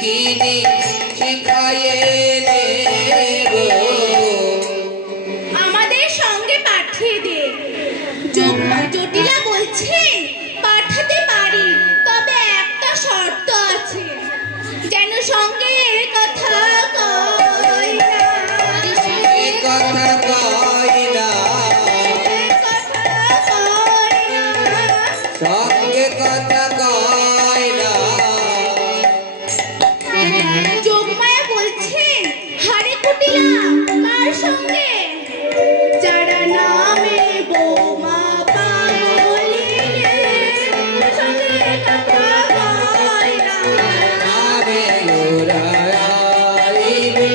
কিনে শিখায়ে দেব। আমাদের সঙ্গে পাঠিয়ে দে। জটিলা বলছে পাঠাতে পারি, তবে একটা শর্ত আছে, যেন সঙ্গে কথা কই না। কথা কই না, সঙ্গে কথা কই না। যোগমায়া বলছেন হারে কুটিলা কার সঙ্গে, যারা নামে বৌমা পাগলিনে সঙ্গে কথা কই না। আরে ওরা আইবে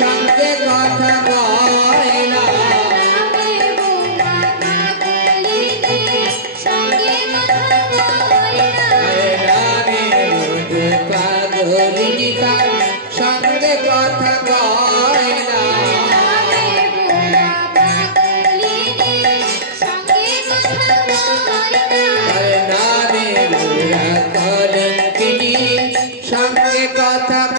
সঙ্গে কথা কই না। পাগলিতা সঙ্গে কথা কয় না। আরে না